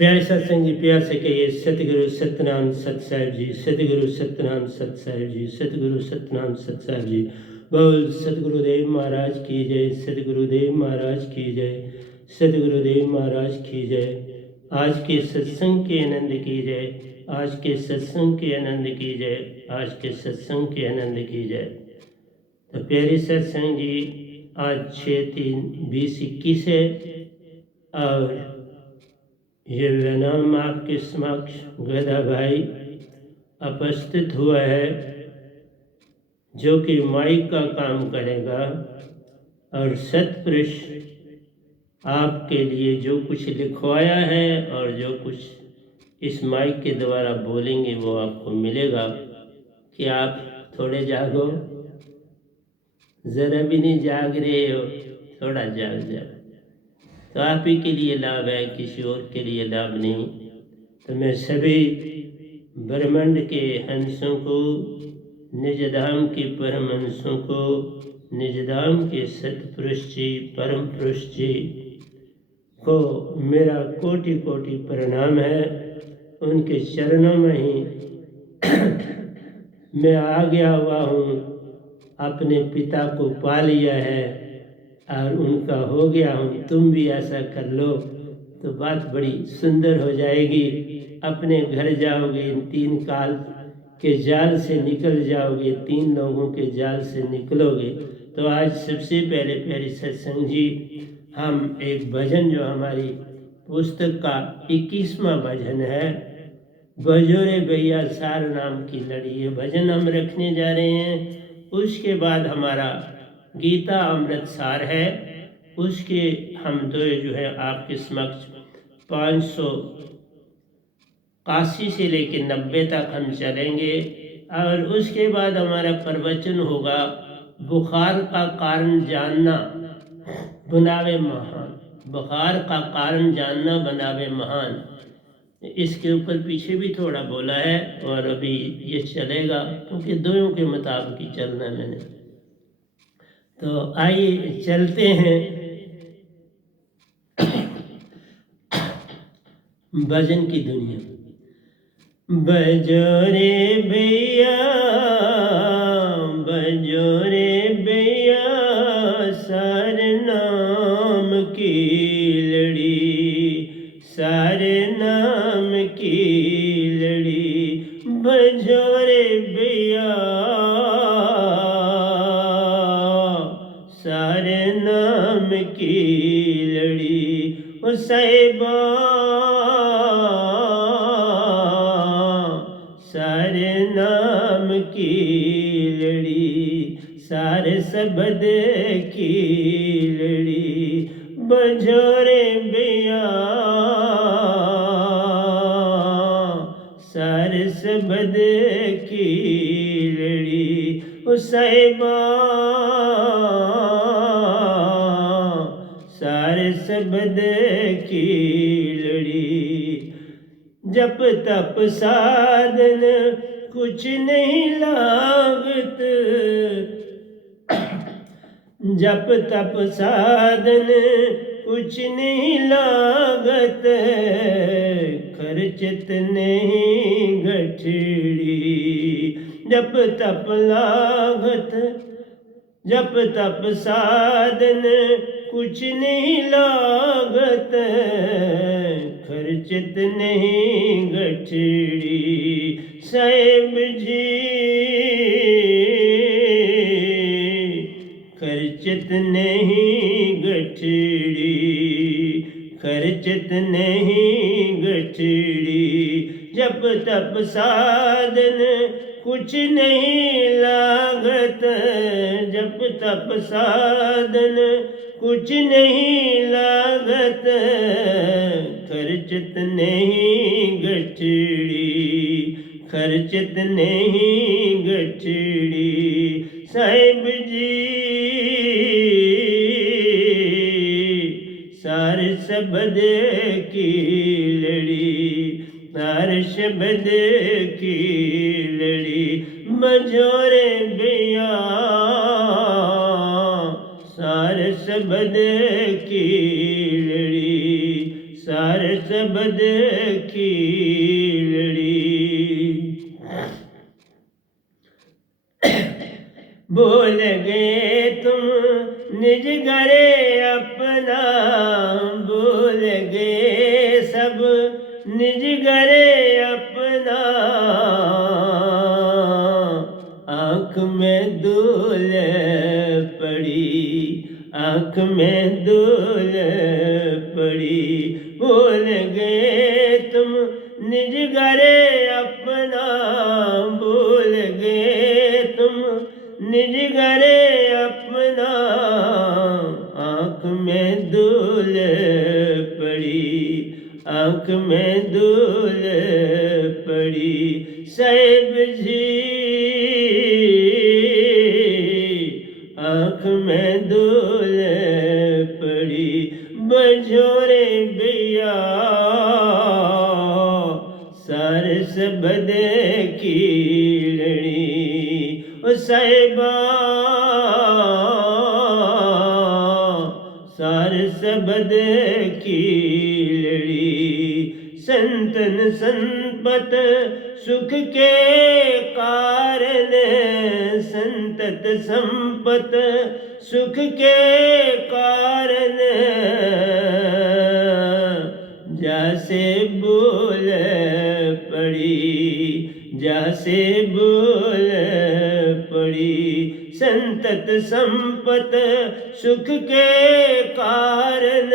प्यारे सत्संग जी, प्यार से कहिए सतगुरु सतनाम सत साहिब जी, सतगुरु सतनाम सत साहिब जी, सतगुरु सतनाम सत साहिब जी। बोल सतगुरुदेव महाराज की जय, सतगुरुदेव महाराज की जय, सतगुरुदेव महाराज की जय। आज के सत्संग के आनंद की जय, आज के सत्संग के आनंद की जय, आज के सत्संग के आनंद की जय। तो प्यारे सत्संग जी, आज 6/3/2021 है और ये विराम आपके समक्ष गदा भाई उपस्थित हुआ है, जो कि माइक का काम करेगा और सतपुरुष आपके लिए जो कुछ लिखवाया है और जो कुछ इस माइक के द्वारा बोलेंगे वो आपको मिलेगा। कि आप थोड़े जागो, ज़रा भी नहीं जाग रहे हो, थोड़ा जाग जाओ। तो आप ही के लिए लाभ है, किसी और के लिए लाभ नहीं। तो मैं सभी ब्रह्मांड के हंसों को, निज धाम के परम हंसों को, निज धाम के सतपुरुष जी, परम पुरुष जी को मेरा कोटि कोटि प्रणाम है। उनके चरणों में ही मैं आ गया हुआ हूँ, अपने पिता को पा लिया है और उनका हो गया हूँ। तुम भी ऐसा कर लो तो बात बड़ी सुंदर हो जाएगी। अपने घर जाओगे, इन 3 काल के जाल से निकल जाओगे, 3 लोगों के जाल से निकलोगे। तो आज सबसे पहले प्यारे सत्संग जी, हम एक भजन जो हमारी पुस्तक का 21वां भजन है, बजोरे भैया सार नाम की लड़ी, ये भजन हम रखने जा रहे हैं। उसके बाद हमारा गीता अमृत सार है, उसके हम दो जो है आपके समक्ष 581 से लेकर 90 तक हम चलेंगे। और उसके बाद हमारा प्रवचन होगा बुखार का कारण जानना बनावे महान, बुखार का कारण जानना बनावे महान। इसके ऊपर पीछे भी थोड़ा बोला है और अभी ये चलेगा, क्योंकि दोनों के मुताबिक ही चलना है मैंने। तो आइए चलते हैं भजन की दुनिया। बजोरे भैया, बजोरे भैया सारे नाम की लड़ी, सारे नाम की लड़ी, बजोरे भैया सारे नाम की लड़ी। ओ साहिबा सारे नाम की लड़ी, सारे सबद की लड़ी, बजोरे भैया सारे सबद की लड़ी। ओ साहिबा सारे सबद की लड़ी, जप तप साधन कुछ नहीं लागत, जप तप साधन कुछ नहीं लागत, खर्चत नहीं गठड़ी, जप तप लागत, जप तप साधन कुछ नहीं लागत, खर्चत नहीं गठड़ी। साहिब जी खर्चत नहीं गठड़ी, खर्चत नहीं गठड़ी, जप तप साधन कुछ नहीं लागत, जप तप साधन कुछ नहीं लागत, खर्चत नहीं गठड़ी, खर्चत नहीं गठड़ी। साहिब जी सार शब्द की लड़ी, सार शब्द की लड़ी, बजोरे भैया सार शब्द की लड़ी, सार सबद की लड़ी। बोल गए तुम निज घरे अपना, बोल गए सब निज घरे अपना। आँख में धूल पड़ी, आँख में धूल पड़ी। बोल गए तुम निज घरे अपना, बोल गए तुम निज घरे अपना। आँख में धूल पड़ी, आँख में धूल पड़ी। साहिब जी आँख में धूल पड़ी। बजोरे भैया सार सबद की लड़ी। ओ साहिबा सार सबद की लड़ी। संतन संपत सुख के कारण, संतत संपत सुख के कारण। जैसे बोल पड़ी, जैसे बोल पड़ी। संतत संपत सुख के कारण,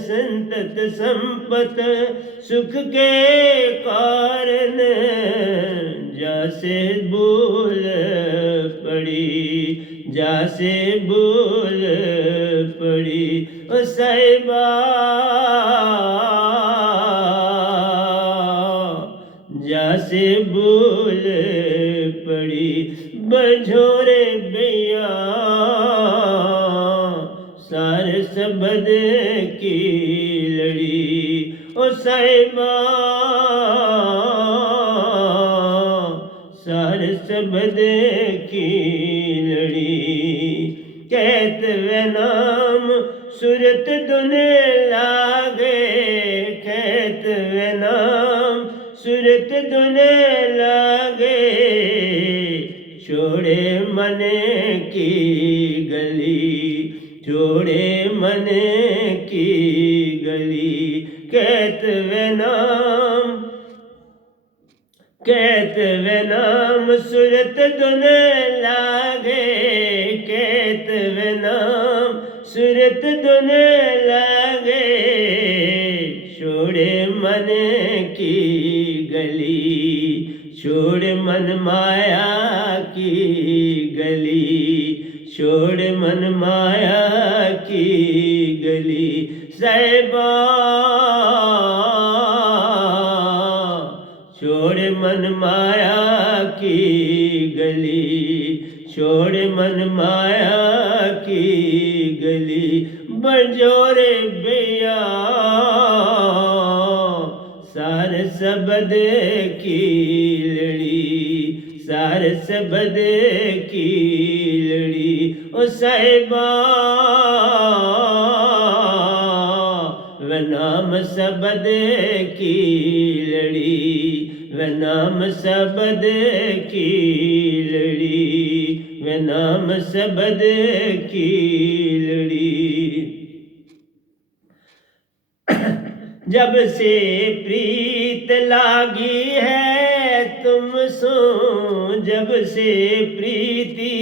संतत संपत सुख के कारण। जैसे बोल पड़ी, जैसे बोल पड़ी। ओ साहिबा जैसे बोल पड़ी। बझोरे भैया सार सबद की लड़ी। ओ साहिबा सार सबद की लड़ी। कहत वे नाम सुरत धुन लागे, कहत वे नाम सुरत धुन लागे। छोड़े मन की गली, छोड़े मन की गली। कहत वे नाम, कहत वे नाम सुरत धुन लागे, कहत वे नाम सुरत धुन लागे। छोड़े मन की गली, छोड़ मन माया की गली, छोड़ मन माया की गली। साहिबा छोड़ मन माया की गली, छोड़ मन माया की गली। बजोरे भैया सार सबद की लड़ी, सार सबद की लड़ी। ओ साहिबा व नाम सबद की लड़ी, व नाम सबद की लड़ी, व नाम सबद की लड़ी। जब से प्रीत लागी है तुम सो, जब से प्रीति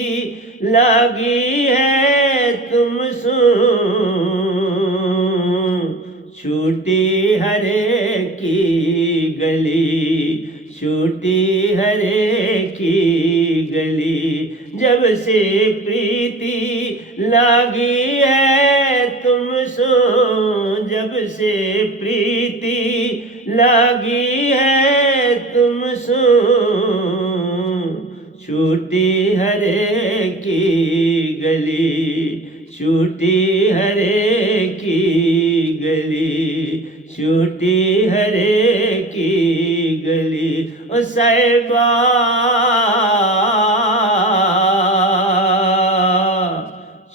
लागी है तुम सो। छूटी हरे की गली, छूटी हरे की गली। जब से प्रीति लागी है तुम सो, जब से प्रीति लागी है तुम सो। छूटी हरे की गली, छूटी हरे की गली, छूटी हरे की गली। ओ साहिबा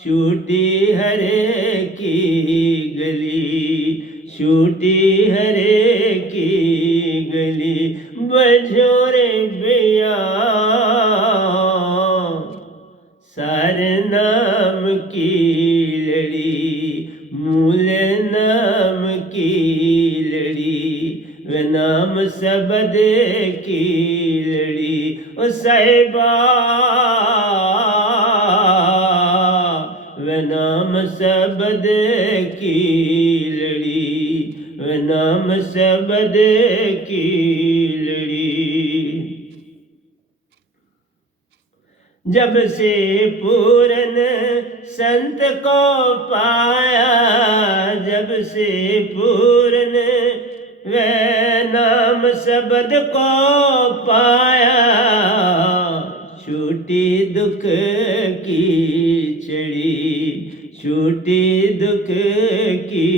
छूटी हरे की गली, छूटी छूटी हरे की गली बजोरे भैया सार नाम की लड़ी मूल नाम की लड़ी व नाम सबद की लड़ी ओ साहिबा व नाम सबद की लड़ी व नाम सबद की लड़ी जब से पूरन संत को पाया जब से पूरन वे नाम शब्द को पाया छूटी दुख की चढ़ी छूटी दुख की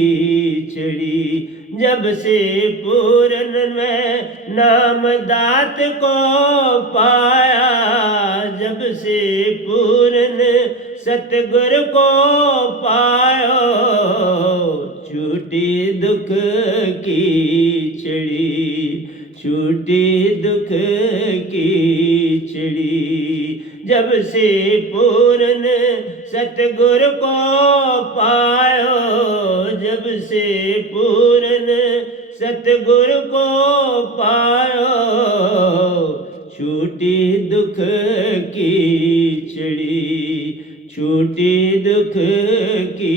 चढ़ी जब से पूरन में नाम दात को पाया जब से पूरन सतगुरु को पायो छूटी दुख की चढ़ी छूटी दुख की चढ़ी जब से पूरन सतगुरु को पायो जब से पूरन सतगुरु को पायो छूटी दुख की चढ़ी छूटी दुख की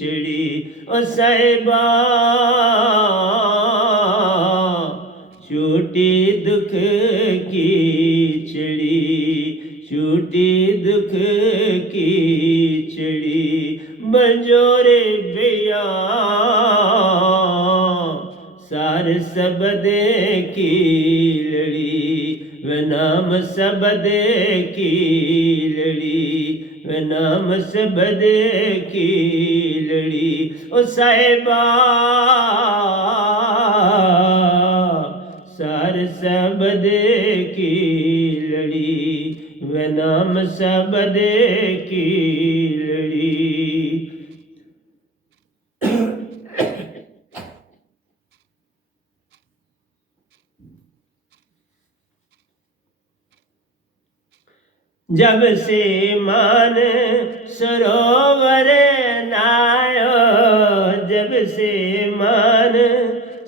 चढ़ी ओ साहिबा छूटी दुख की चढ़ी छूटी दुख की चढ़ी बंजोरे भैया सार सबद की लड़ी व नाम सबद की लड़ी व नाम सबद की लड़ी ओ साहिबा सार सबद की लड़ी व नाम सबद की लड़ी जब से मान सरोवर नायो जब से मान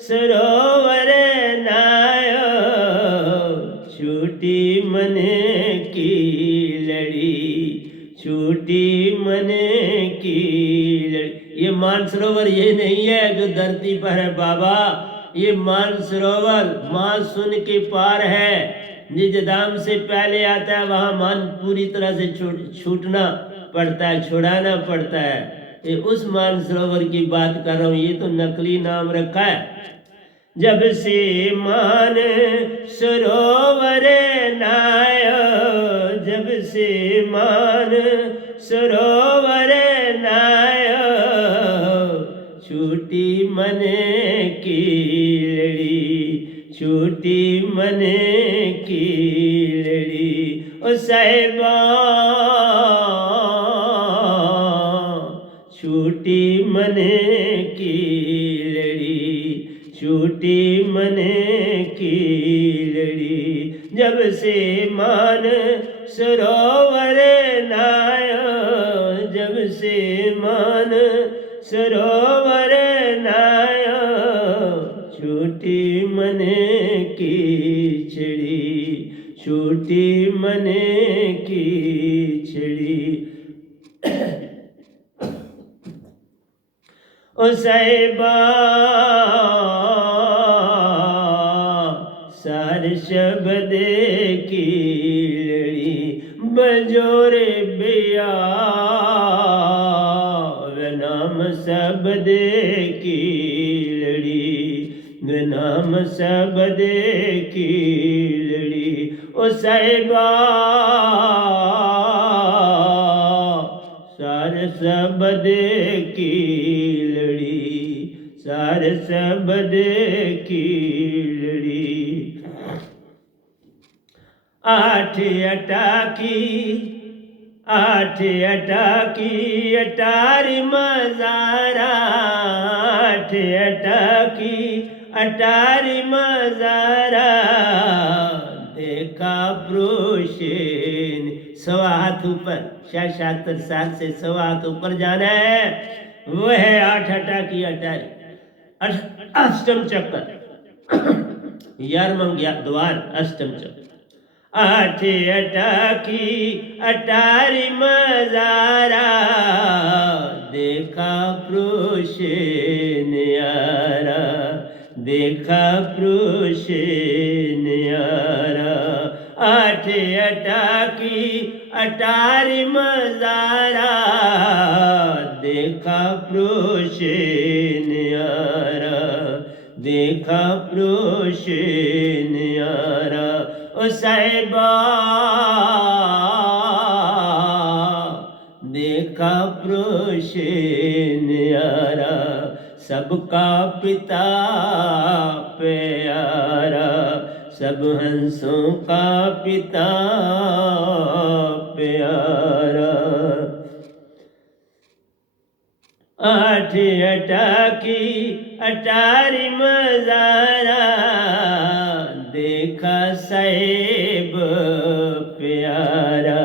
सरोवर नायो छूटी मन की लड़ी छूटी मन की लड़ी ये मानसरोवर ये नहीं है जो धरती पर है बाबा ये मानसरोवर मान सुन के पार है निज धाम से पहले आता है वहां मन पूरी तरह से छूटना पड़ता है छुड़ाना पड़ता है ये उस मानसरोवर की बात कर रहा हूं ये तो नकली नाम रखा है जब से मान सरोवर नायो जब से मान सरोवर नायो छूटी मन की लड़ी छूटी मन की लड़ी ओ साहिबा छूटी मन की लड़ी छूटी मन की लड़ी जब से मान सरोवर नायो जब से मान सरोवर नायो छूटी मन की छड़ी छूटी मन की छड़ी ओ साहिबा सार शब्द की लड़ी बजोरे भैया नाम शब्द की लड़ी नाम शब्द की लड़ी ओ साहिबा सार शब्द की लड़ी सार शब्द की लड़ी आठ अटा की आठ अटाकी अटारी मजारा, आठ अटाकी अटारी मजारा, देखा प्रोशेन। 1.25 हाथ ऊपर, 76 साल से 1.25 हाथ ऊपर जाना है, वो है 8 अटाकी अटारी अष्टम चक्र, 11वां द्वार अष्टम चक्र। 8 अटाकी अटारी मजारा, देखा प्रोशेन यारा, देखा प्रोशेन यारा। 8 अटाकी अटारी मजारा, देखा प्रोशेन यारा, देखा प्रोशेन यारा। ओ साहिबा देखा प्रोशेन यारा, सबका पिता प्यारा, सब हंसों का पिता प्यारा। 8 अटाकी अटारी मजारा, देखा साहिब प्यारा,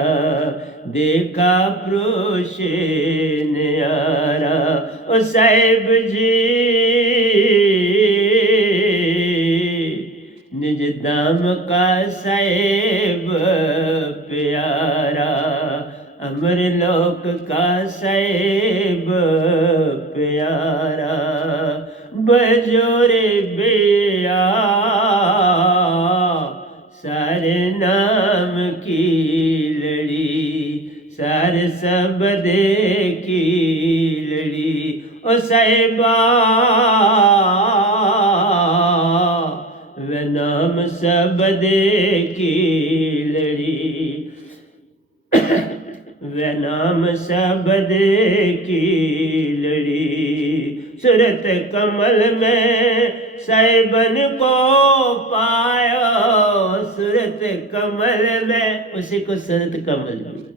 देखा प्रोशेन यारा। ओ साहिब जी निज दाम का साहिब प्यारा, अमरलोक का साहिब प्यारा। बजोरे बेया सारे नाम की लड़ी, सारे सबदे की लड़ी। ओ साहिबा वे नाम सबदे की लड़ी, वे नाम सबदे की लड़ी। सूरत कमल में साहिबन को पायो, सूरत कमल में, उसी को सूरत कमल में।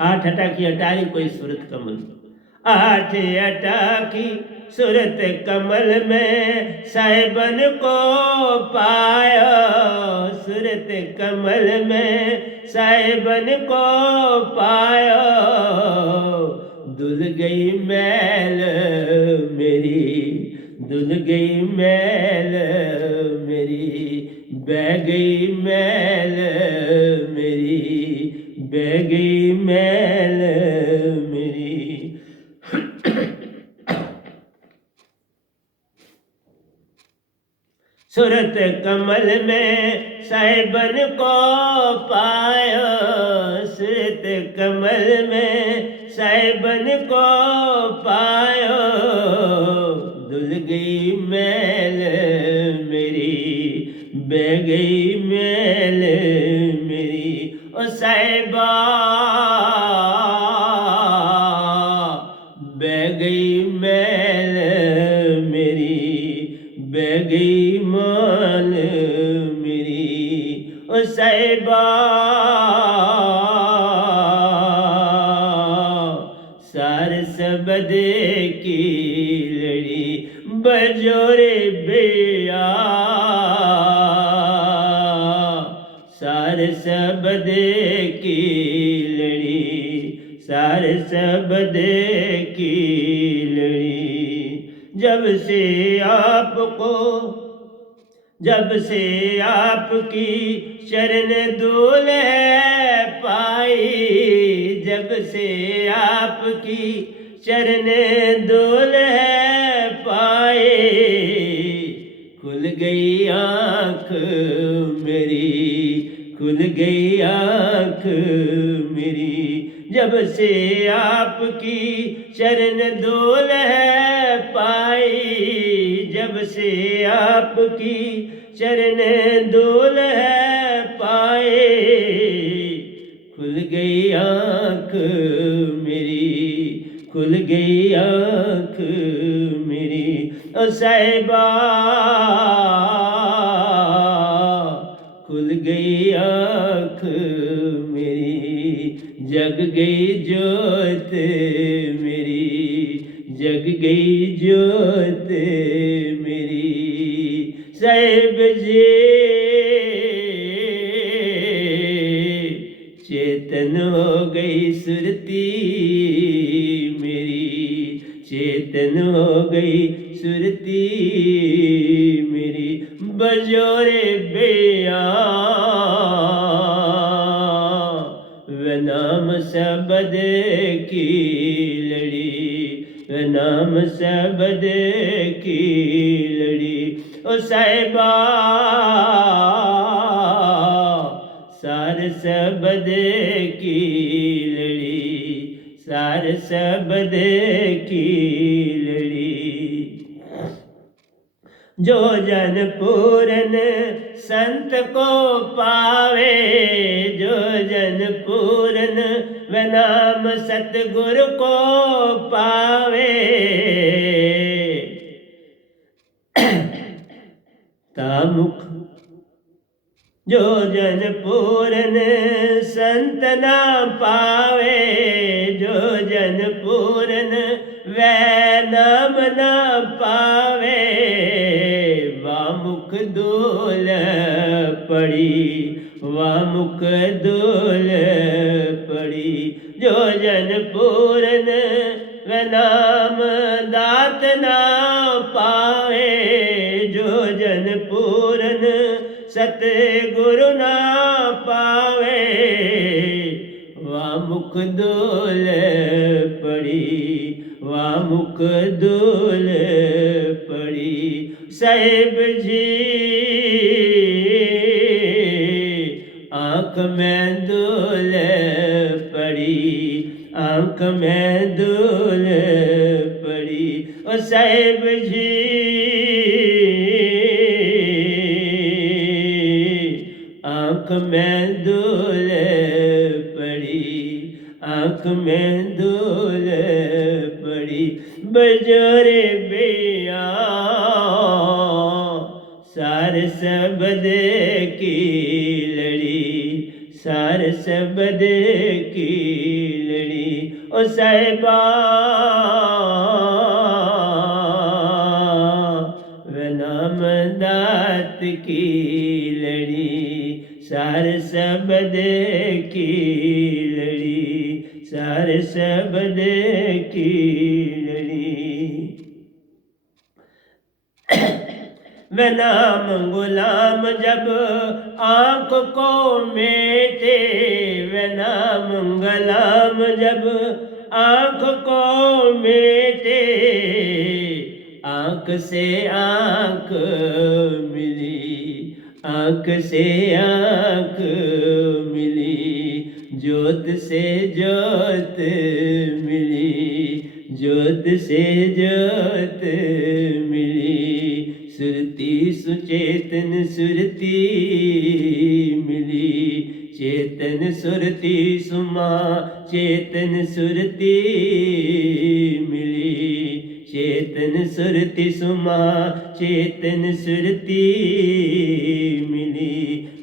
8 अटाकी अटारी कोई सूरत कमल, 8 अटाकी सूरत कमल में साहिबन को पायो, सूरत कमल में साहिबन को पायो। धुल गई मैल मेरी, धुल गई मैल मेरी, बह गई मैल मेरी, बह गई मैल मेरी। सूरत कमल में साहिबन को पायो, सूरत कमल में साहिबन को पायो। धुल गई मैल मेरी, बह गई मैल मेरी। ओ साहिबा बह गई मैल मेरी, बह गई मान मेरी। ओ साहिबा सार सबदे की लड़ी, बजोरे बेया सार सबदे की लड़ी, सार सबदे की लड़ी। जब से आपको, जब से आपकी शरण धूल है पाई, जब से आपकी शरण धूल है पाई। खुल गई आँख मेरी, खुल गई आँख मेरी। जब से आपकी शरण धूल है पाई, जब से आपकी शरण धूल है पाए। खुल गई आँख मेरी, खुल गई आँख मेरी। ओ साहिबा खुल गई आँख मेरी। जग गई जोत मेरी, जग गई जोत मेरी। साहिब जी चेतन हो गई सुरती मेरी, चेतन हो गई सुरती मेरी। बजोरे बेया वे नाम सबद की लड़ी, वे नाम सबद की लड़ी। ओ साहिबा सार सबद की लड़ी, सार सबद की लड़ी। जो जन पूरन संत को पावे, जो जन पूरन व नाम सतगुरु को पावे। तामुख जो जन पूरन संत ना पावे, जो जन पूरन वै नाम ना पावे। वामुख दूल पड़ी, वामुख दूल पड़ी। जो जन पूरन व नाम दात ना पावे, जो जन पूरन सतगुरु ना पावे। वामुख दूल पड़ी, वामुख दूल पड़ी। साहिब जी आँख में दूल पड़ी, आँख में दूल पड़ी। ओ साहिब जी आँख में दूल पड़ी, आँख में दूल पड़ी। बजोरे बेया सार सबद की लड़ी, सार सबद की लड़ी। ओ साहिबा वे नाम दात की लड़ी, सार सबद की लड़ी, सार सबद की लड़ी। वे नाम गुलाम जब आँख को मेटे, वे नाम गुलाम जब आँख को मेटे। आँख से आँख मिली, आँख से आँख मिली। ज्योत से ज्योत मिली, ज्योत से ज्योत मिली। सुरती सुचेतन सुरती मिली, चेतन सुरती सुमा चेतन सुरती मिली। चेतन सुरती सुमा चेतन सुरती मिली।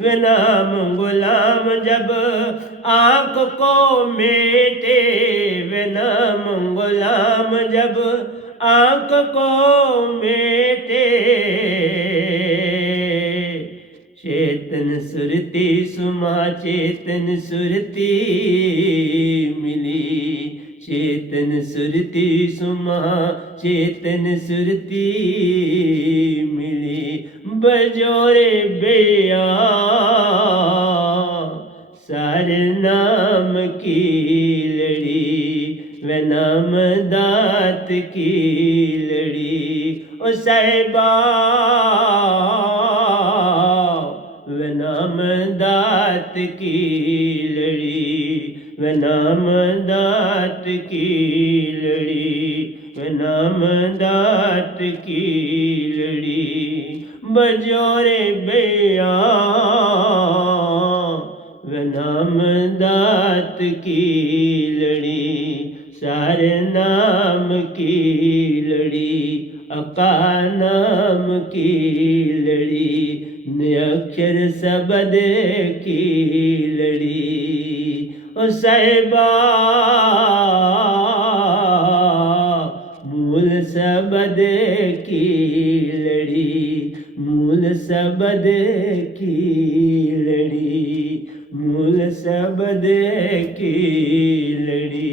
वे नाम गुलाम जब आँख को मेटे, वे नाम गुलाम जब आँख को मेटे। चेतन सुरती सुमा चेतन सुरती मिली, चेतन सुरती सुमा चेतन सुरती मिली। बजोरे बेया सारे नाम की लड़ी, वे नाम दात की लड़ी। ओ साहिबा वे नाम दात की लड़ी, वे नाम दात की लड़ी, वे नाम दात की लड़ी। बजोरे बेया वे नाम दात की लड़ी, सारे नाम की लड़ी। अका नाम की लड़ी, अक्षर सबद की लड़ी। ओ साहिबा मूल सबद की लड़ी, मूल सबद की लड़ी, मूल सबद की लड़ी।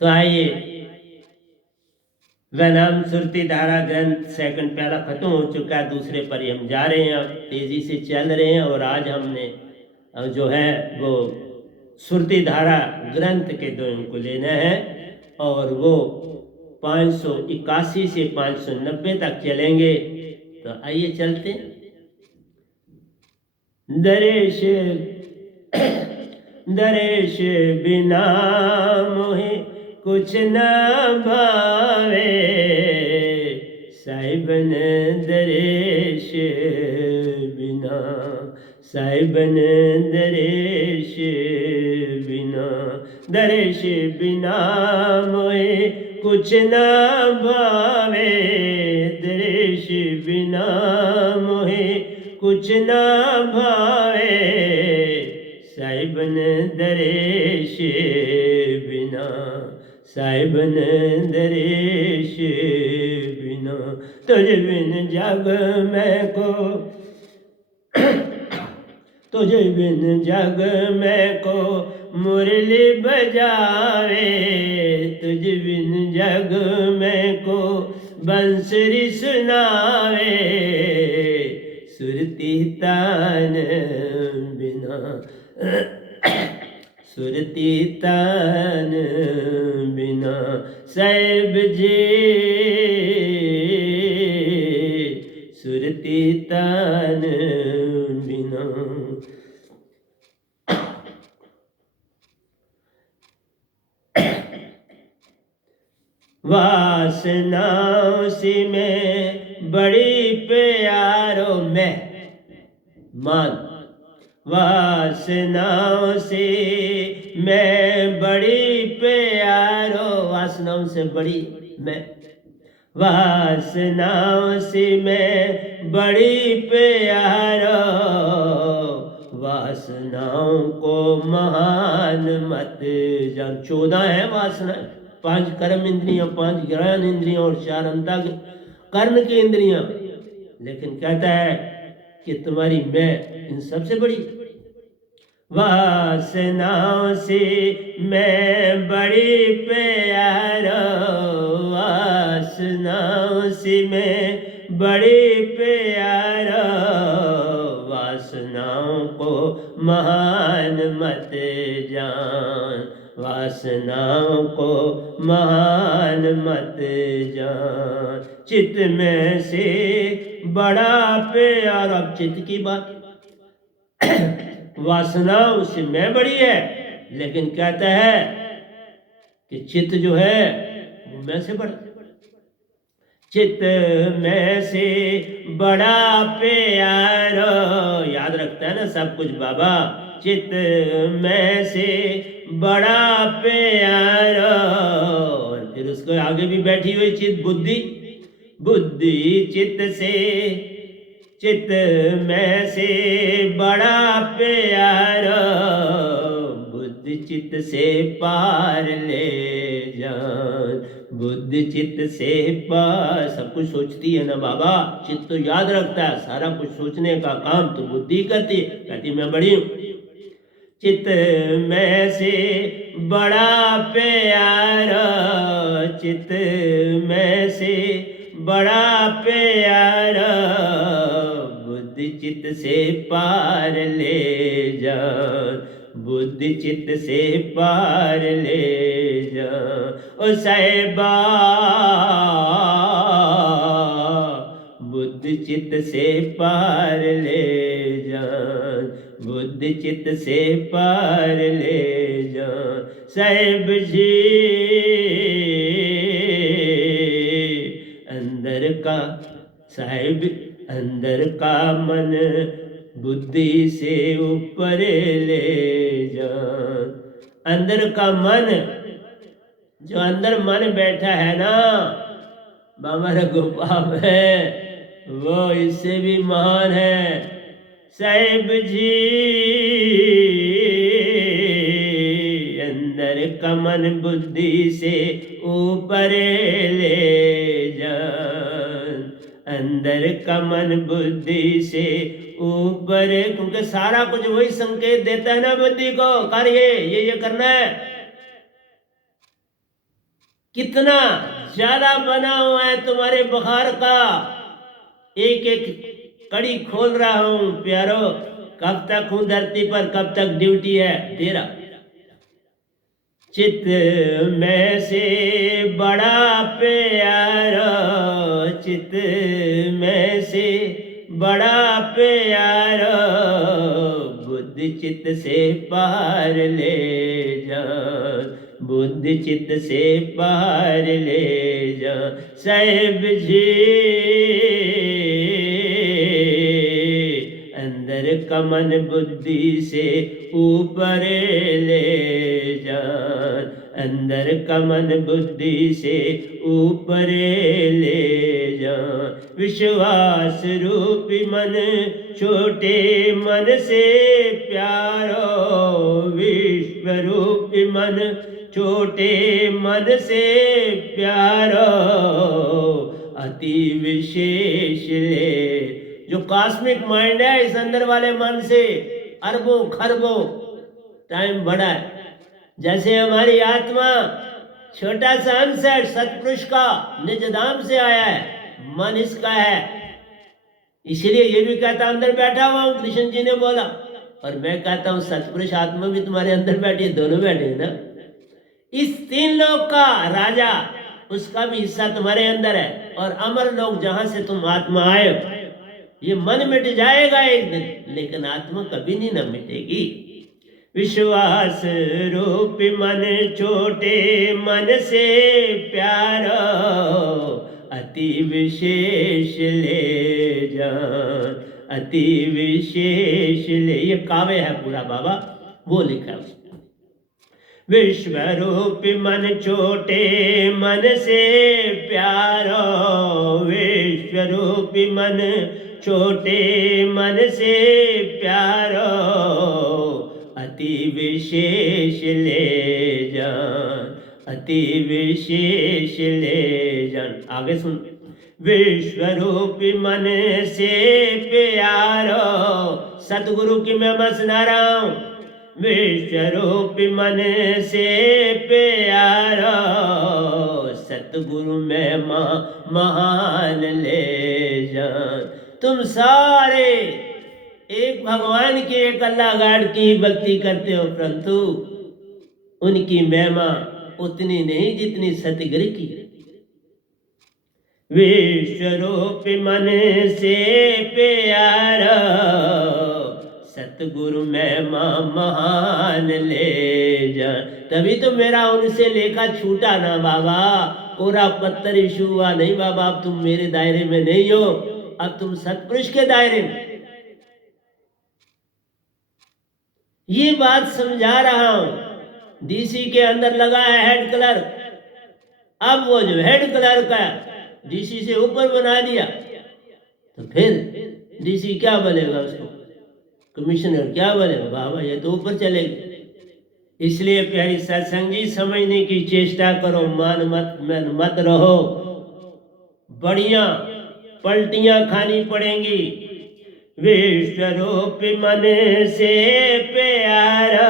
तो आइए, वह नाम सुरती धारा ग्रंथ सेकंड प्याला खत्म हो चुका है, दूसरे पर ही हम जा रहे हैं, अब तेजी से चल रहे हैं। और आज हमने जो है वो सुरती धारा ग्रंथ के दो को लेना है, और वो 581 से 590 तक चलेंगे। तो आइए चलते। दरेश दरेश बिना मोहे कुछ न भावे, साहिबन दरेश बिना, साहिबन दरेश बिना, दरेश बिना मोहे कुछ न भावे, दरेश बिना मोहे कुछ न भावे, साहिबन दरेश बिना, साहिबन दरेश बिना, तुझ बिन जग में को, तुझ बिन जग में को मुरली बजावे, तुझ बिन जग में को बंसुरी सुनावे, सुरती तान बिना, सुरती तान बिना, साहिब जी सुरती तान बिना। वासनाओं से मैं बड़ी प्यारो मैं मान, वासनाओं से मैं बड़ी प्यारो, वासनाओं से बड़ी मैं, वासनाओं से मैं बड़ी प्यारो, वासनाओं को महान मत जान। 14 है वासना, 5 कर्म इंद्रियां, 5 ज्ञान इंद्रियां और 4 अंतः कर्ण की इंद्रियां। लेकिन कहता है कि तुम्हारी मैं इन सबसे बड़ी। वासनाओं से मैं बड़ी प्यारो, वासनाओं से मैं बड़ी प्यारो, वासनाओं को महान मत जान, वासनाओं को महान मत जान। चित्त में से बड़ा प्यार, अब चित्त की बात, वासना उससे मैं बड़ी है, लेकिन कहता है कि चित्त जो है वो मैं से बड़ा, चित्त में से बड़ा प्यारो, याद रखता है ना सब कुछ बाबा। चित्त में से बड़ा प्यारो, और फिर उसको आगे भी बैठी हुई चित्त बुद्धि, बुद्धि चित्त से, चित्त में से बड़ा प्यारो, बुद्धि चित्त से पार ले जान, बुद्धि चित्त से पार। सब कुछ सोचती है ना बाबा, चित्त तो याद रखता है, सारा कुछ सोचने का काम तो बुद्धि करती है, कहती मैं बड़ी हूँ। चित्त में से बड़ा प्यारो, चित्त में से बड़ा प्यारो, बुद्धि चित्त से पार ले जान, बुद्धि चित्त से पार ले जान। ओ साहिबा बुद्धि चित्त से पार ले जान, बुद्धि चित्त से पार ले जान। साहिब जी अंदर का, साहिब अंदर का मन बुद्धि से ऊपर ले जान, अंदर का मन, जो अंदर मन बैठा है ना, बाबा रघुपाप है वो इससे भी महान है। साहिब जी अंदर का मन बुद्धि से ऊपर ले जान, अंदर का मन बुद्धि से ऊपर, क्योंकि सारा कुछ वही संकेत देता है ना बुद्धि को, कार्य ये करना है। कितना ज्यादा बना हुआ है तुम्हारे बुखार का, एक एक कड़ी खोल रहा हूं प्यारो। कब तक हूं धरती पर, कब तक ड्यूटी है तेरा। चित में से बड़ा प्यारा, चित में से बड़ा प्यारा, बुद्धि चित्त से पार ले जा, बुद्धि चित्त से पार ले जा। साहिब जी अंदर का मन बुद्धि से ऊपर ले जा, अंदर का मन बुद्धि से ऊपर ले जा। विश्वास रूपी मन छोटे मन से प्यारो, विश्व रूपी मन छोटे मन से प्यारो, अति विशेष ले। जो कॉस्मिक माइंड है इस अंदर वाले मन से अरबों खरबों टाइम बड़ा है। जैसे हमारी आत्मा छोटा सा अंश है सतपुरुष का, निज धाम से आया है, मन इसका है, इसलिए ये भी कहता अंदर बैठा हुआ हूं, कृष्ण जी ने बोला। और मैं कहता हूं सतपुरुष आत्मा भी तुम्हारे अंदर बैठी है, दोनों बैठे हैं ना। इस तीन लोक का राजा, उसका भी हिस्सा तुम्हारे अंदर है। और अमर लोक जहां से तुम आत्मा आए, ये मन मिट जाएगा एक दिन, लेकिन आत्मा कभी नहीं न मिटेगी। विश्वास रूपी मन छोटे मन से प्यारा, अति विशेष ले जान, अति विशेष ले। ये काव्य है पूरा बाबा, वो लिखा है उसमें। विश्व रूपी मन छोटे मन से प्यारो, विश्व रूपी मन छोटे मन से प्यारो, अति विशेष ले जान, अति विशेष ले जान। आगे सुन। विश्व रूपी मन से प्यारो, सतगुरु की मैं सुना रहा हूं। विश्व रूपी मन से प्यारो, सतगुरु में महान ले जान। तुम सारे एक भगवान की, एक अल्लाह गाड की भक्ति करते हो, परंतु उनकी महिमा उतनी नहीं जितनी सतगुरु की। विश्व रूपी मन से प्यारा, सतगुरु महिमा महान ले जा। तभी तो मेरा उनसे लेखा छूटा ना बाबा, कोरा पत्थर इशू हुआ नहीं बाबा। अब तुम मेरे दायरे में नहीं हो, अब तुम सतपुरुष के दायरे में। ये बात समझा रहा हूं। डीसी के अंदर लगा है हेड क्लर्क, अब वो जो हेड क्लर्क है डीसी से ऊपर बना दिया, तो फिर डीसी क्या बनेगा, उसको कमिश्नर क्या बनेगा बाबा, ये तो ऊपर चलेगी। इसलिए प्यारी सत्संग जी समझने की चेष्टा करो, मान मत रहो। बढ़िया पलटियां खानी पड़ेंगी। विश्व रूपी मन से प्यारा,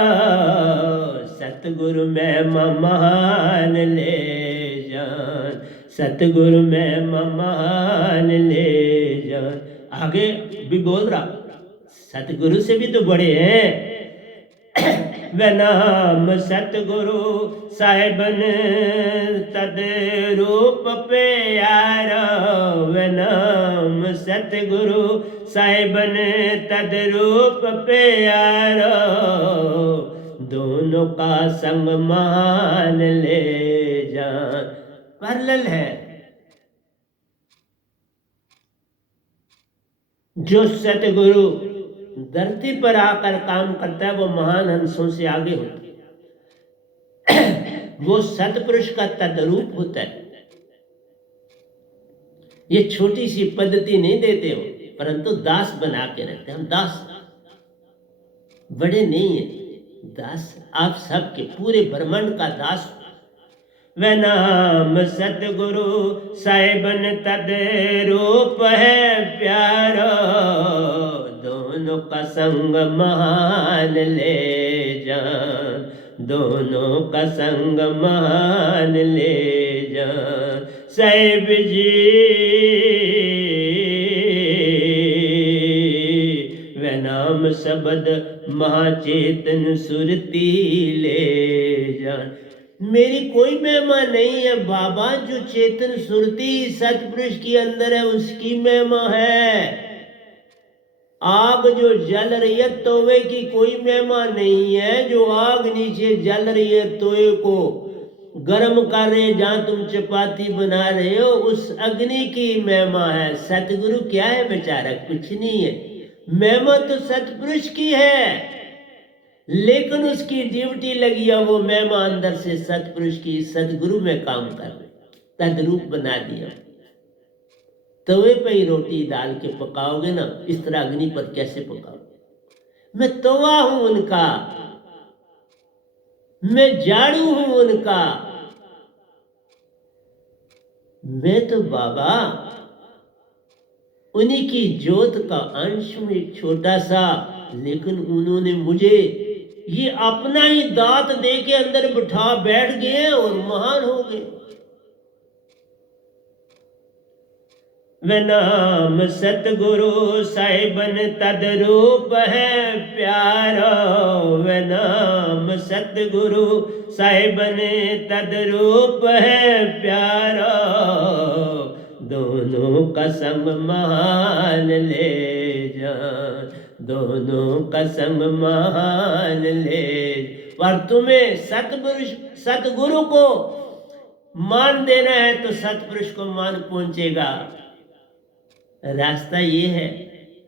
सतगुरु में महान ले जान, सतगुरु में महान ले जान। आगे भी बोल रहा, सतगुरु से भी तो बड़े हैं। वे नाम सतगुरु साहिबन तद रूप प्यारा, वे नाम सतगुरु साहिबन तद रूप प्यारा, दोनों का संग मान ले जान। पैरेलल है। जो सतगुरु धरती पर आकर काम करता है वो महान हंसों से आगे होता है। वो सतपुरुष का तद्रूप होता है। ये छोटी सी पद्धति नहीं देते हो, परंतु दास बना के रखते। हम दास बड़े नहीं है, दास आप सबके पूरे ब्रह्मांड का दास। वह नाम सतगुरु साहिबन तद रूप है प्यारो, दोनों का संग मान ले जान, दोनों का संग मान ले जान। साहिब जी वह नाम शब्द महाचेतन सुरती ले जान। मेरी कोई महिमा नहीं है बाबा, जो चेतन सुरती सतपुरुष के अंदर है उसकी महिमा है। आग जो जल रही है तोवे की कोई महिमा नहीं है, जो आग नीचे जल रही है तोए को गर्म कर रहे, जहां तुम चपाती बना रहे हो उस अग्नि की महिमा है। सतगुरु क्या है बेचारा, कुछ नहीं है। महिमा तो सतपुरुष की है, लेकिन उसकी ड्यूटी लगी है वो महिमा अंदर से सतपुरुष की सतगुरु में काम कर रहे, तद्रूप बना दिया। तवे पे ही रोटी डाल के पकाओगे ना, इस तरह अग्नि पर कैसे पकाओगे। मैं तवा हूं उनका, मैं झाड़ू हूं उनका, मैं तो बाबा उन्हीं की ज्योत का अंश हूं, एक छोटा सा। लेकिन उन्होंने मुझे ये अपना ही दांत दे के अंदर बिठा बैठ गए और महान हो गए। वह नाम सतगुरु साहिबन तद रूप है प्यारो, वह नाम सतगुरु साहिबन तद रूप है प्यारो, दोनों का संग मान ले जान, दोनों का संग मान ले। पर तुम्हें सतपुरुष सतगुरु को मान देना है तो सतपुरुष को मान पहुंचेगा। रास्ता ये है,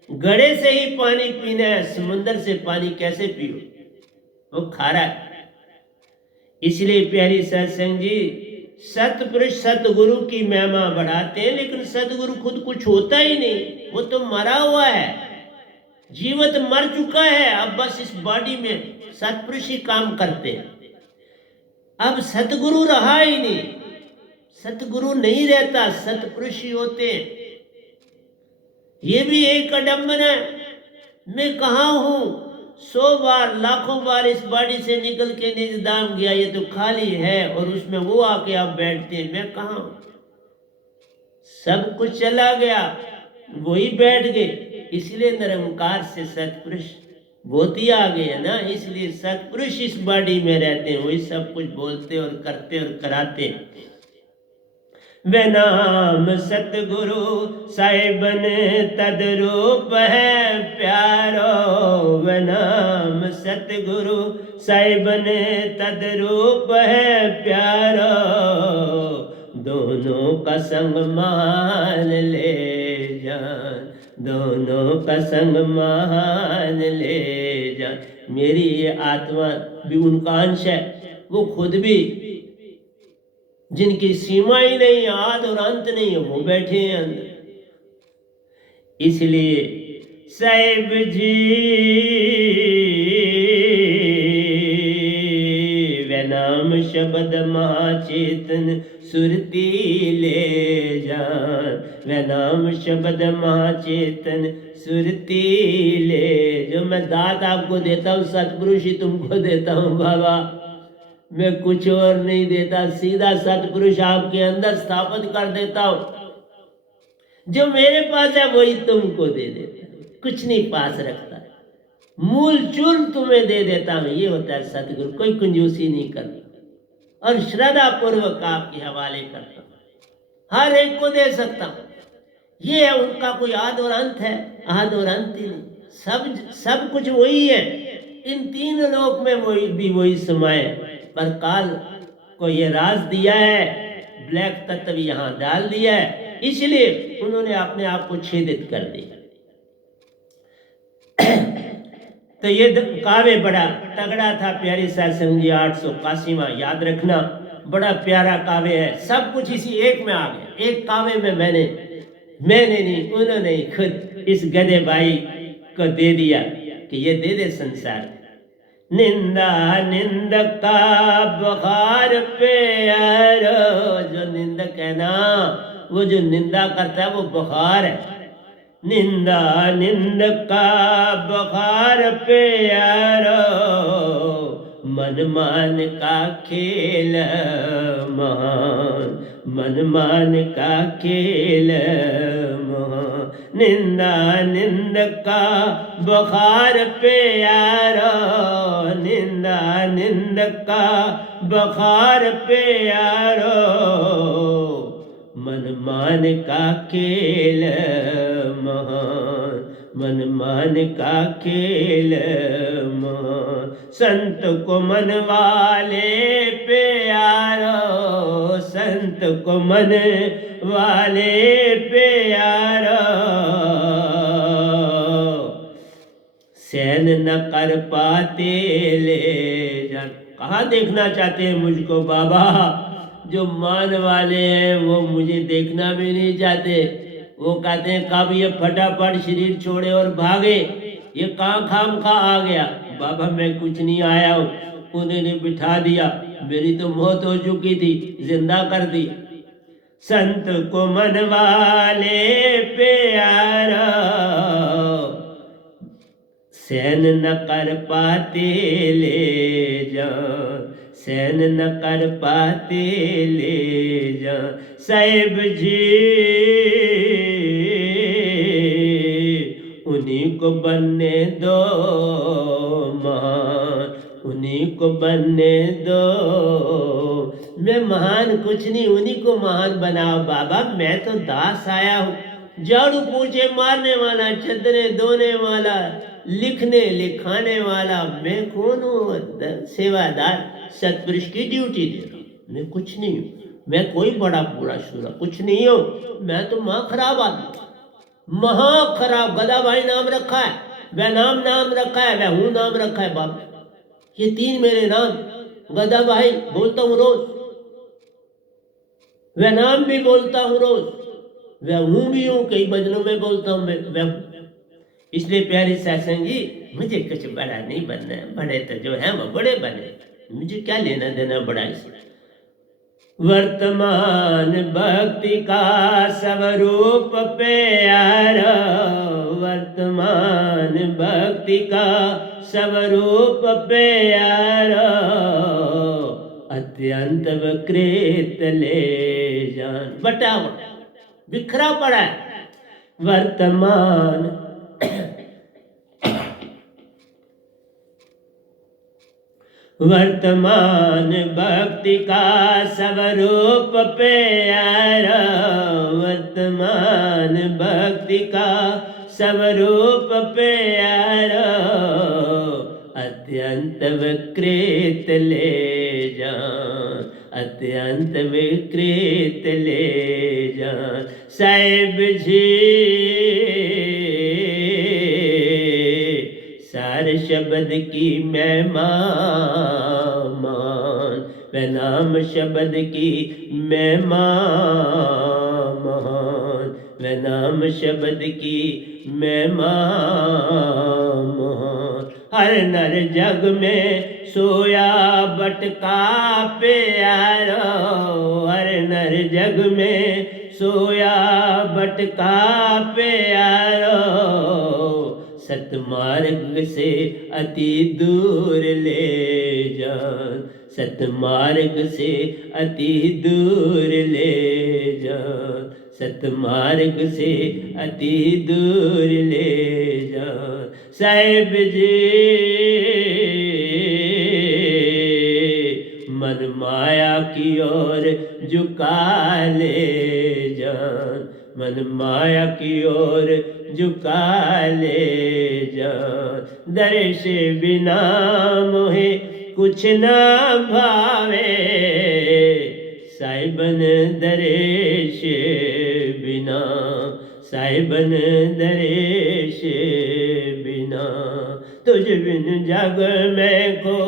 गड़े से ही पानी पीना है, समुद्र से पानी कैसे पियो, वो खारा है। इसलिए प्यारी सत्संग जी, सतपुरुष सतगुरु की महिमा बढ़ाते हैं, लेकिन सतगुरु खुद कुछ होता ही नहीं, वो तो मरा हुआ है, जीवित मर चुका है। अब बस इस बॉडी में सतपुरुष ही काम करते हैं। अब सतगुरु रहा ही नहीं, सतगुरु नहीं रहता, सतपुरुष ही होते हैं। ये भी एक अडम्बन है। मैं कहाँ हूं, 100 बार लाखों बार इस बॉडी से निकल के निज धाम गया, ये तो खाली है और उसमें वो आके आप बैठते हैं। मैं कहाँ हूं, सब कुछ चला गया, वही बैठ गए। इसलिए निरंकार से सतपुरुष बहुत ही आ गए ना, इसलिए सतपुरुष इस बॉडी में रहते हैं, वही सब कुछ बोलते और करते और कराते हैं। वह नाम सतगुरु साहिबन तद रूप है प्यारो, वह नाम सतगुरु साहिबन तद रूप है प्यारो, दोनों का संग मान ले जान, दोनों का संग मान ले जान। मेरी ये आत्मा भी उनका अंश है, वो खुद भी जिनकी सीमा ही नहीं, आद और अंत नहीं है, वो बैठे हैं अंदर। इसलिए साहिब जी वे नाम शब्द महाचेतन सुरती ले जान, वे नाम शब्द महाचेतन सुरती ले। जो मैं दात आपको देता हूँ सतपुरुष ही तुमको देता हूँ बाबा, मैं कुछ और नहीं देता, सीधा सतपुरुष आपके अंदर स्थापित कर देता हूं। जो मेरे पास है वही तुमको दे देता, कुछ नहीं पास रखता, मूल चूल तुम्हें दे देता हूं। ये होता है सतगुरु, कोई कंजूसी नहीं करता और श्रद्धा पूर्वक आपके हवाले करता हूं, हर एक को दे सकता हूं। ये है उनका कोई आद और अंत है, आद और अंत ही नहीं, सब कुछ वही है। इन तीन लोक में वही भी वही समाये, पर काल को ये राज दिया है, ब्लैक तत्व यहाँ डाल दिया है, इसलिए उन्होंने अपने आप को छेदित कर दिया। तो ये काव्य बड़ा तगड़ा था प्यारी सत्संग जी, 881वां याद रखना, बड़ा प्यारा काव्य है। सब कुछ इसी एक में आ गया, एक काव्य में मैंने मैंने नहीं, उन्होंने खुद इस गधे भाई को दे दिया कि ये दे दे संसार। निंदा निंदक का बुखार पे यारो, जो निंदक है ना, वो जो निंदा करता है वो बुखार है। निंदा निंदक का बुखार पे यारो, मन मान का खेल महान, मन मान का खेल महान। निंदा निंदक का बुखार पे यारो, निंदा निंदक का बुखार पे यारो, मन मान का खेल महान, मन मान का खेल महान। संत को मन वाले प्यारो, संत को मन वाले प्यारो, सहन न कर पाते ले जान। कहाँ देखना चाहते हैं मुझको बाबा? जो मान वाले हैं वो मुझे देखना भी नहीं चाहते। वो कहते हैं कब ये फटाफट शरीर छोड़े और भागे, ये कहाँ खाम खा आ गया। बाबा मैं कुछ नहीं आया हूँ, उन्होंने बिठा दिया, मेरी तो मौत हो चुकी थी, जिंदा कर दी। संत को मन वाले प्यारा, सहन न कर पाते ले जा, सहन न कर पाते ले जा। साहिब जी उन्हीं को बनने दो महान, उन्हीं को बनने दो। मैं महान कुछ नहीं, उन्हीं को महान बनाओ बाबा। मैं तो दास आया हूँ, झाड़ू पोछे मारने वाला, चदरे धोने वाला, लिखने लिखाने वाला। मैं कौन हूँ? सेवादार, सतपुरुष की ड्यूटी दे रहा हूँ। मैं कुछ नहीं हूँ, मैं कोई बड़ा बूढ़ा शूरा कुछ नहीं हूँ। मैं तो माँ खराब आदमी, महा खराब। गदा भाई नाम रखा है, वह नाम रखा है, वह हूँ नाम रखा है बाबा। ये तीन मेरे नाम। गदा भाई बोलता हूँ रोज, वह नाम भी बोलता हूँ रोज, वह हूँ भी हूँ, कई भजनों में बोलता हूँ मैं। इसलिए प्यारे सत्संग जी, मुझे कुछ बड़ा नहीं बनना है, बड़े तो जो है वो बड़े बने, मुझे क्या लेना देना बड़ा इससे। वर्तमान भक्ति का स्वरूप प्यारा, वर्तमान भक्ति का स्वरूप प्यारा, अत्यंत विकृत ले जान। बटा बिखरा पड़ा है वर्तमान वर्तमान भक्ति का स्वरूप प्यारा, वर्तमान भक्ति का स्वरूप प्यारा, अत्यंत विकृत ले जान, अत्यंत विकृत ले जान। साहिब जी सारे शब्द की महिमा मान, वह नाम शब्द की महिमा महान, वह नाम शब्द की महिमा महान। हर नर जग में सोया बटका प्यारो, हर नर जग में सोया बटका प्यारो, सतमार्ग से अति दूर ले जान, सतमार्ग से अति दूर ले जान, सतमार्ग से अति दूर ले जान। साहिब जी मन माया की ओर झुका ले जान, मन माया की ओर झुका ले जान। दर्श बिना मोहे कुछ ना भावे, साहिबन दर्श बिना, साहिबन दर्श बिना। तुझ बिन जग में को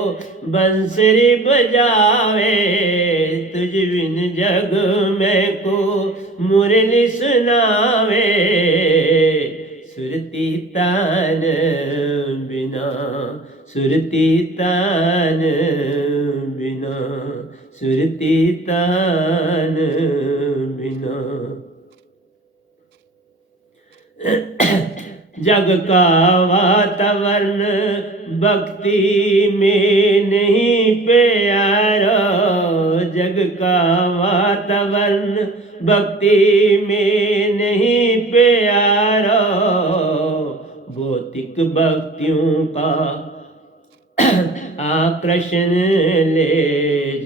बंसरी बजावे, तुझ बिन जग में को मुरली सुनावे सुरती तान बिना सुरती तान बिना सुरती तान बिना जग का वातावरण भक्ति में नहीं प्यारा जग का वातावरण भक्ति में नहीं प्यारा भौतिक भक्तियों का आकर्षण ले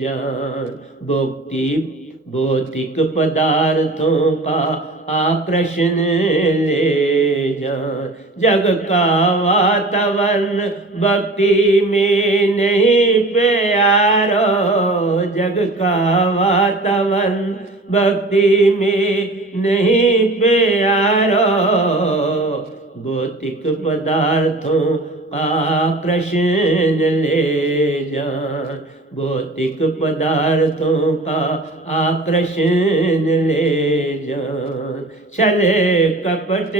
जान भौतिक पदार्थों का आकर्षण ले जान जग का वातावरण भक्ति में नहीं प्यारो जग का वातावरण भक्ति में नहीं प्यारो भौतिक पदार्थों आकर्षण ले जान भौतिक पदार्थों का आकर्षण ले जान छले कपट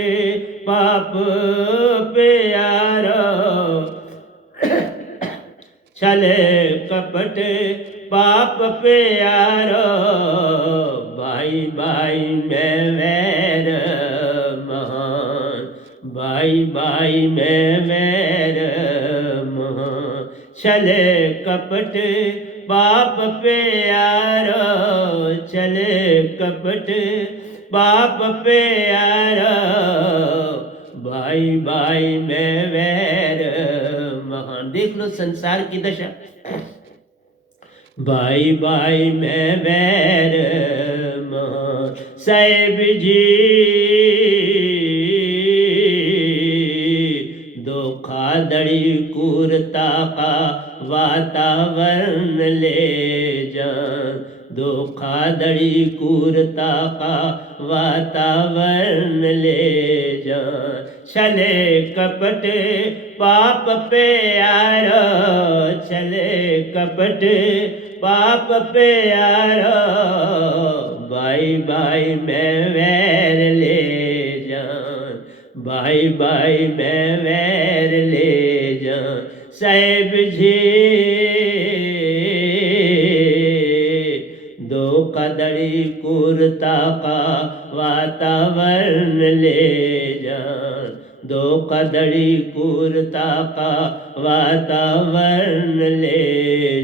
पाप प्यारो छले कपट पाप प्यारो भाई भाई में वैर महान भाई भाई में वैर महान छले कपट पाप प्यारो छले कपट पाप प्यारो भाई भाई में वैर महान देख लो संसार की दशा भाई भाई में वैर महान साहिब जी धोखाधड़ी क्रूरता का वातावरण ले जान धोखाधड़ी क्रूरता का वातावरण ले जान छले कपट पाप प्यारो छले कपट पाप प्यारो भाई भाई में वैर ले जान भाई भाई में वैर ले जान साहिब जी धोखाधड़ी क्रूरता का वातावरण ले जान धोखाधड़ी क्रूरता का वातावरण ले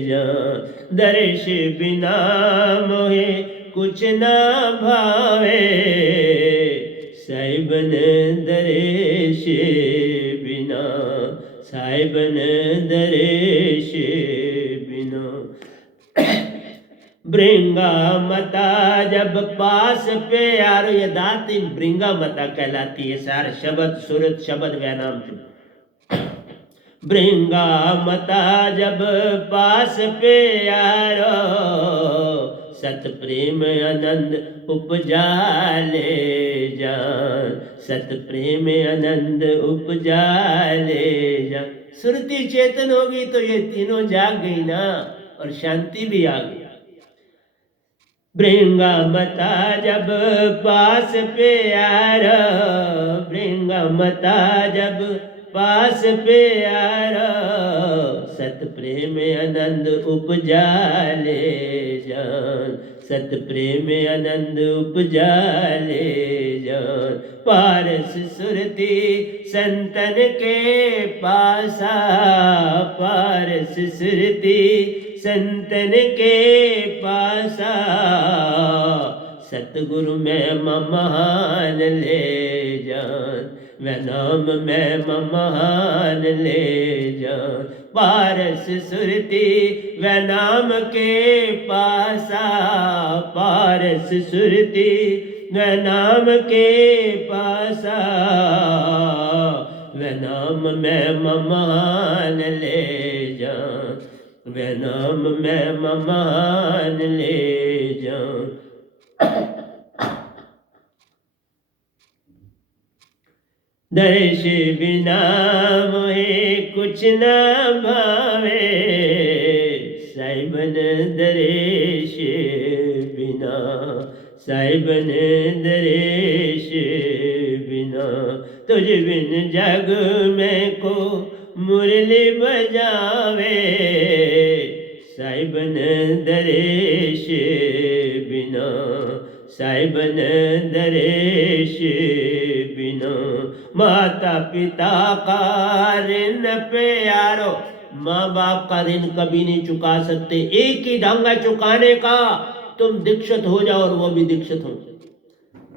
जान दर्श बिना मोहे कुछ ना भावे साहिबन दर्श बिना साहिबन दर्श बिना ब्रिंगा मता जब पास पे यारो ये दाती ब्रिंगा मता कहलाती है सार शब्द सूरत शब्द व नाम ब्रिंगा मता जब पास पे यारो सत प्रेम आनंद उपजा ले जान सत प्रेम आनंद उपजा ले जान सुरती चेतन होगी तो ये तीनों जाग गई ना और शांति भी आ गई ब्रिंगा मता जब पास पे यारो ब्रिंगा मता जब पास पे यारो सत प्रेम आनंद उपजा ले जान सत प्रेम आनंद उपजा ले जान पारस सुरती संतन के पासा पारस सुरती संतन के पासा सतगुरु में महान ले जान वह नाम में महान ले जान पारस सुरती वह नाम के पासा पारस सुरती वह नाम के पासा वह नाम में महान ले जान वह नाम में महान ले जान दर्श बिना मोहे कुछ न भावे साहिबन दर्श बिना साहिब ने दरेश बिना, तुझ बिन जग में को मुरली बजावे, साहिब ने दरेश बिना, साहिब ने दरेश बिना, माता पिता का ऋण प्यारो, माँ बाप का ऋण कभी नहीं चुका सकते। एक ही ढंग है चुकाने का, तुम दीक्षित हो जाओ और वो भी दीक्षित हो।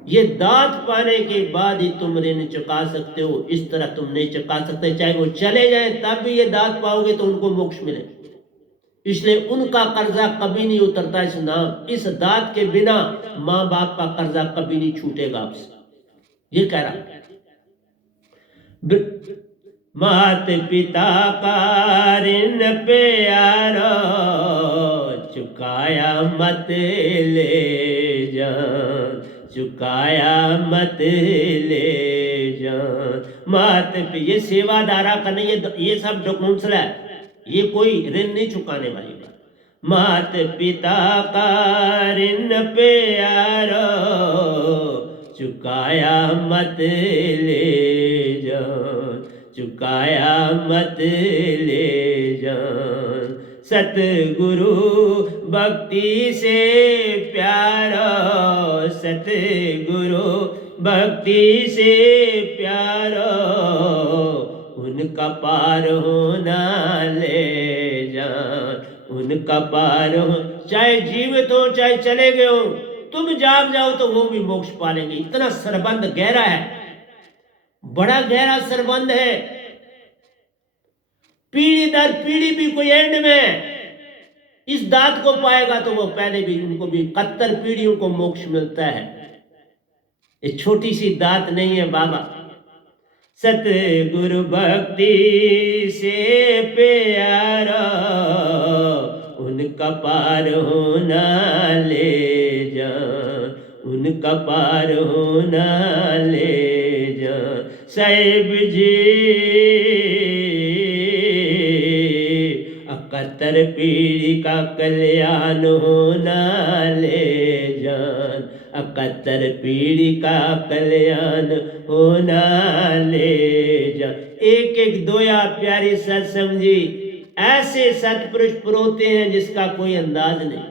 ये दात पाने के बाद ही तुम ऋण चुका सकते हो, इस तरह तुम नहीं चुका सकते। चाहे वो चले जाए तब भी ये दात पाओगे तो उनको मोक्ष मिले, इसलिए उनका कर्जा कभी नहीं उतरता। इस नाम इस दात के बिना माँ बाप का कर्जा कभी नहीं छूटेगा आपसे, ये कह रहा। मात पिता का ऋण प्यारा, चुकाया मत ले जान, चुकाया मत ले जान। मात ये सेवादारा का नहीं, ये सब डॉक्यूमेंट्स है, ये कोई ऋण नहीं चुकाने वाली बात। मात पिता का ऋण प्यारा, चुकाया मत ले जान, चुकाया मत ले जान। सतगुरु भक्ति से प्यारा, सतगुरु भक्ति से प्यारा, उनका पार होना ले जान, उनका पार हो। चाहे जीवित हो चाहे चले गए हो, तुम जाग जाओ तो वो भी मोक्ष पालेंगे। इतना सरबंध गहरा है, बड़ा गहरा सरबंध है। पीढ़ी दर पीढ़ी भी कोई एंड में इस दात को पाएगा तो वो पहले भी, उनको भी 71 पीढ़ियों को मोक्ष मिलता है। ये छोटी सी दात नहीं है बाबा। सतगुरु भक्ति से प्यारा, उनका पार होना ले जा, उनका पार होना ले जा। साहिब जी 71 पीढ़ी का कल्याण होना ले जान, 71 पीढ़ी का कल्याण होना ले जा। एक एक दोया प्यारी सत्संग जी, ऐसे सतपुरुष पुरोते हैं जिसका कोई अंदाज नहीं,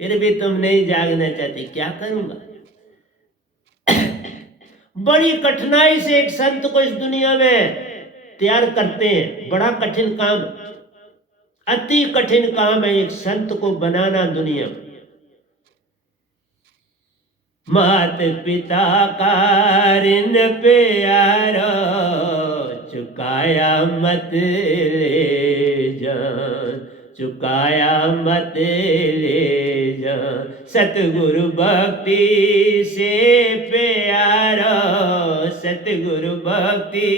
फिर भी तुम नहीं जागना चाहती, क्या करूंगा। बड़ी कठिनाई से एक संत को इस दुनिया में तैयार करते हैं, बड़ा कठिन काम, अति कठिन काम है एक संत को बनाना दुनिया में। मात पिता का ऋण प्यारा, चुकाया मत ले जान, चुकाया मत ले जान। सतगुरु भक्ति से प्यारा, सतगुरु भक्ति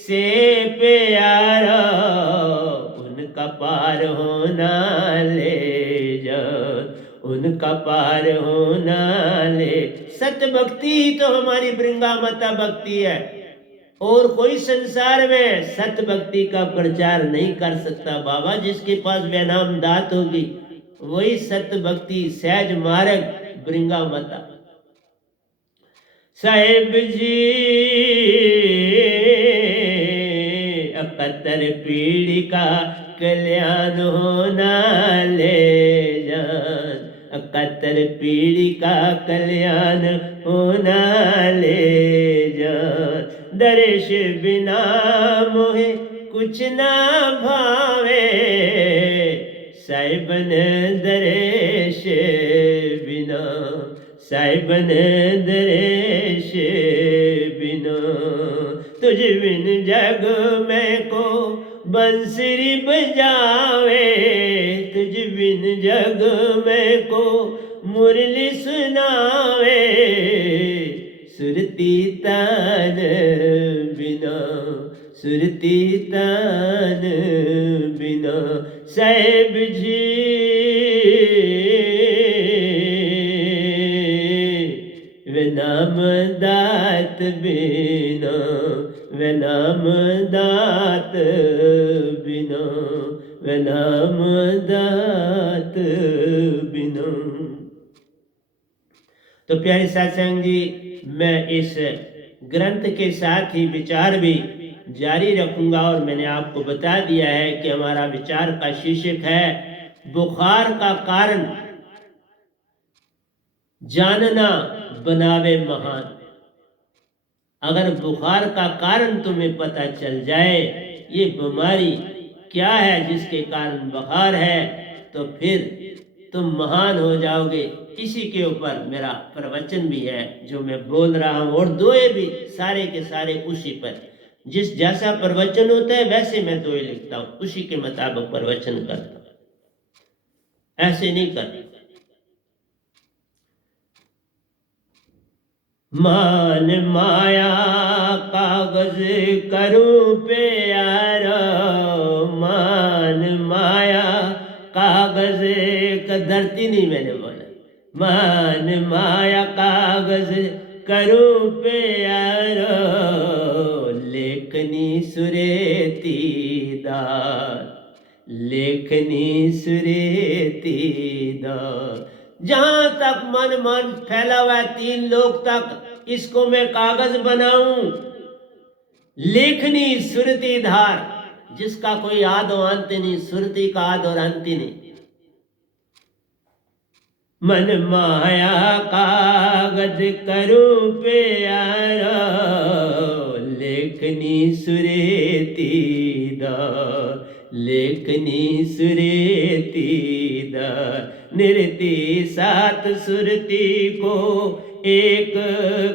से प्यारा, उनका पार होना ले जान, उनका पार होना ले। सत्य भक्ति ही तो हमारी वृंदावता भक्ति है, और कोई संसार में सत्य भक्ति का प्रचार नहीं कर सकता बाबा। जिसके पास वैनाम दात होगी वही सत्य भक्ति सहज मार्ग वृंदावता। साहिब जी 71 पीढ़ी का कल्याण होना ले जान, 71 पीढ़ी का कल्याण होना ले जान। दर्श बिना मोहे कुछ ना भावे, साहिब ने दर्श बिना, साहिब ने दर्श बिना। तुझ बिन जग में को बंसुरी बजावे, तुझ बिन जग में को मुरली सुनावे। सुरती तान बिना, सुरती तान बिना। साहिब जी वे नाम दात बिना, वे नाम दात बिना, वे नाम दात बिना। तो प्यारे सत्संग जी, मैं इस ग्रंथ के साथ ही विचार भी जारी रखूंगा और मैंने आपको बता दिया है कि हमारा विचार का शीर्षक है बुखार का कारण जानना बनावे महान। अगर बुखार का कारण तुम्हें पता चल जाए, ये बीमारी क्या है जिसके कारण बुखार है, तो फिर तुम महान हो जाओगे। इसी के ऊपर मेरा प्रवचन भी है जो मैं बोल रहा हूँ, और दोए भी सारे के सारे उसी पर। जिस जैसा प्रवचन होता है वैसे मैं दोए लिखता हूँ, उसी के मुताबिक प्रवचन करता हूँ, ऐसे नहीं करता। मान माया कागज करूं प्यार, मान माया कागज का धरती नहीं मैंने बोला, मान माया कागज करूं प्यार, लेखनी सुरेती दार, लेखनी सुरेती दार। जहां तक मन फैला हुआ है 3 लोक तक, इसको मैं कागज बनाऊं, लेखनी सुरती धार, जिसका कोई आद और अंत नहीं, सुरती का आद और अंत नहीं। मन माया कागज करूं प्यारा, लेखनी सुरेती दार, लेखनी सुरेती दार। निरति सात सुरती को एक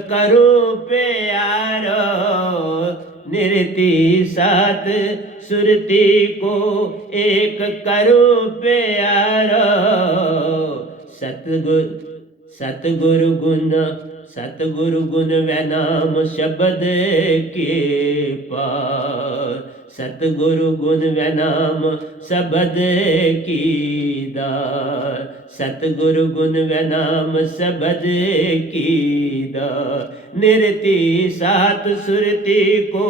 करूं प्यारो, निरति सात सुरती को एक करूं प्यारो। सतगुरु गुण, सतगुरु गुण व नाम शब्द के पार, सतगुरु गुण व नाम शब्द की दार, सतगुरु गुण व नाम शब्द की दार। निरति सात सुरती को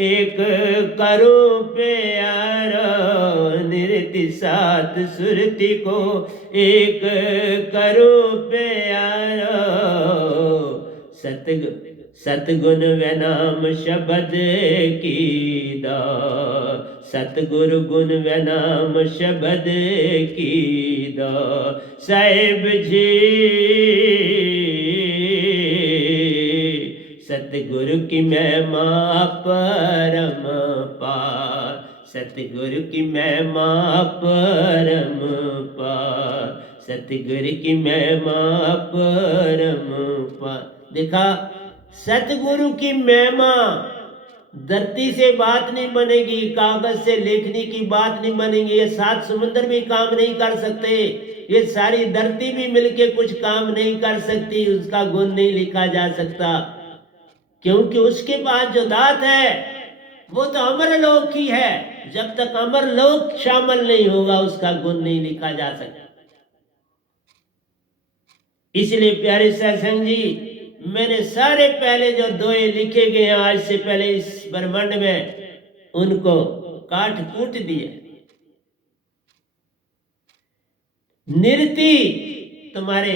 एक करो प्यारा, निरति सात सुरती को एक करो प्यारा। सतगुण व नाम शब्द की दार, सतगुरु गुण व नाम शब्द की दार। साहिब जी सतगुरु की महिमा परम पार, सतगुरु की महिमा परम पार, सतगुरु की महिमा परम पार। देखा, सतगुरु की महिमा, धरती से बात नहीं बनेगी, कागज से लेखनी की बात नहीं बनेगी, ये 7 समुद्र भी काम नहीं कर सकते, ये सारी धरती भी मिलके कुछ काम नहीं कर सकती, उसका गुण नहीं लिखा जा सकता, क्योंकि उसके पास जो दात है वो तो अमरलोक की है। जब तक अमरलोक शामिल नहीं होगा उसका गुण नहीं लिखा जा सकता। इसलिए प्यारे सत्संग जी, मैंने सारे पहले जो दोए लिखे गए हैं आज से पहले इस ब्रह्मांड में, उनको काट कूट दिए। निरति तुम्हारे